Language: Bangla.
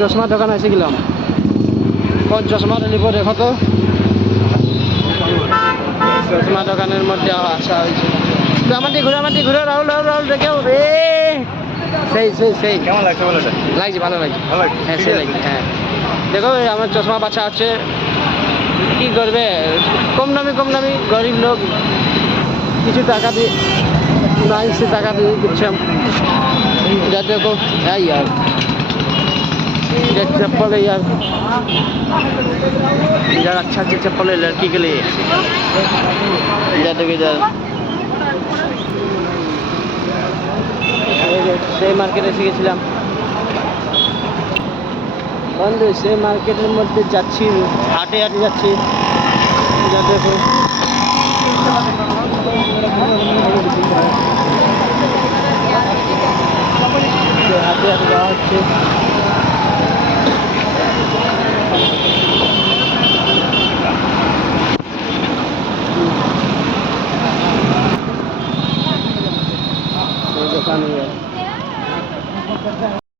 চশমা দোকান এসে গেলাম কোন চশমাটা নিব দেখো তো। চশমা দোকানের মধ্যে আসা হয়েছে। দিকে ঘুরে আমার দিকে ঘুরে রাহুল রাহুল রাহুল দেখেও রে সেই সেই সেই। কেমন লাগছে বলো লাগছে? ভালো লাগছে। হ্যাঁ ঠিক সে লাগছে হ্যাঁ। দেখো আমার চশমা বাচ্চা আছে। কি করবে? কম দামি কম দামি গরিব লোক। কিছু টাকা দিয়ে নাই সে টাকা দিয়ে দিচ্ছে। দেখো হ্যাঁ यार ये चप्पल है यार यार अच्छा अच्छा चप्पल है लड़की के लिए इधर देखो इधर সেই মার্কেটে এসে গেছিলাম বন্ধু সেই মার্কেটের মধ্যে যাচ্ছি হাটে হাটে যাচ্ছি যা দেখো যে হাটে হাটে যাওয়া হচ্ছে এই দোকানে